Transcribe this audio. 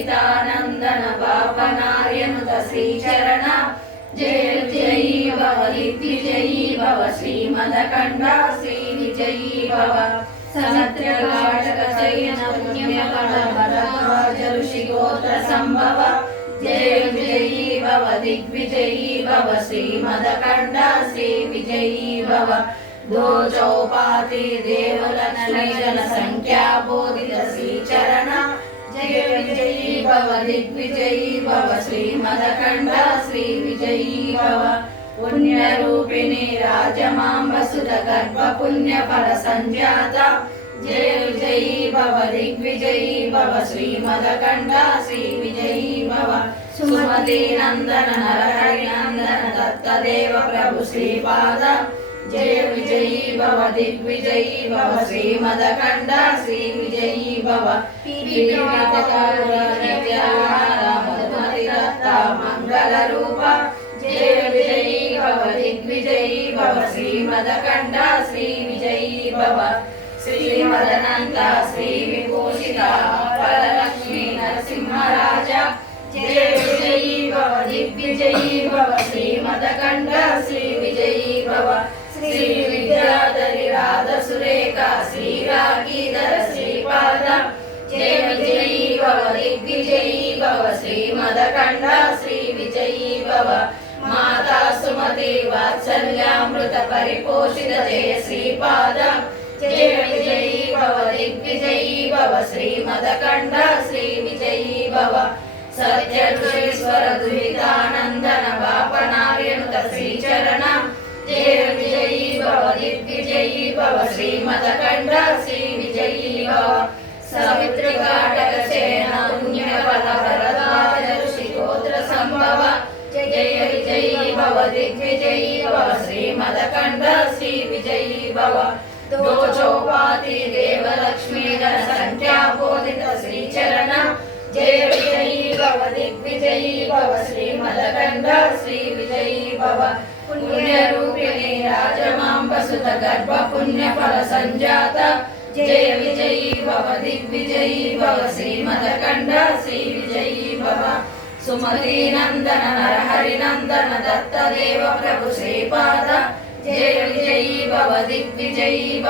दुहितानन्दन पापनार्यनुत श्रीचरण जय जयी भव दिग्विजयी भव श्रीमदकण्डा श्रीविजयी भव सनत्र्यघाटक शयन पुण्यफल भरद्वाज ऋषिगोत्र संभव जय विजयी भव दिग्विजयी भव श्रीमदकण्डा श्रीविजयी भव दो चौपाति देवलक्ष्मी जन संख्या बोधित श्रीचरण जय विजयी भव दिग्विजयी भव श्रीमदकण्डा श्रीविजयी भव पुण्यरूपिणी राजमाम्ब सुत गर्भ पुण्यफल संजाता जय विजयी भव दिग्विजयी भव श्रीमदकण्डा श्रीविजयी भव सुमति नंदन नरहरि नंदन दत्तदेव प्रभु श्रीपाद जय विजयी भव दिग्विजयी भव श्रीमदकण्डा श्रीविजयी भव मंगल रूप जय विजयी भव दिग्विजयी भव श्रीमदकण्डा श्रीविजयी भव श्रीमदनन्द श्री विभूषिता वरलक्ष्मी नरसिंहराजा जय विजयी भव दिग्विजयी भव श्रीमदकण्डा श्रीविजयी भव श्री विद्याधरी राधा सुरेखा श्री रागीधर श्रीपाद जय विजयी भव दिग्विजयी भव श्रीमदकण्डा श्रीविजयी भव माता सुमति वात्सल्यामृत परिपोषित जय श्रीपाद जय विजयी भव दिग्विजयी भव श्रीमदकण्डा श्रीविजयी भव सत्य ऋषीश्वर दुहितानन्दन पापनार्यनुत श्रीचरण जय विजयी भव दिग्विजयी भव श्रीमदकण्डा श्रीविजयी भव सवितृघाटक शयन पुण्यफल भरद्वाज ऋषिगोत्र संभव जय विजयी भव दिग्विजयी भव श्रीमदकण्डा श्रीविजयी भव दो चौपाति देवलक्ष्मी जन संख्या बोधित श्रीचरण जय विजयी भव दिग्विजयी भव श्रीमदकण्डा श्रीविजयी भव पुण्यरूपिणी राजमाम्ब सुत गर्भ पुण्यफल संजाता जय विजयी भव दिग्विजयी भव श्रीमदकण्डा श्रीविजयी भव सुमति नंदन नरहरि नंदन दत्तदेव प्रभु श्रीपाद जय विजयी भव दिग्विजयी भव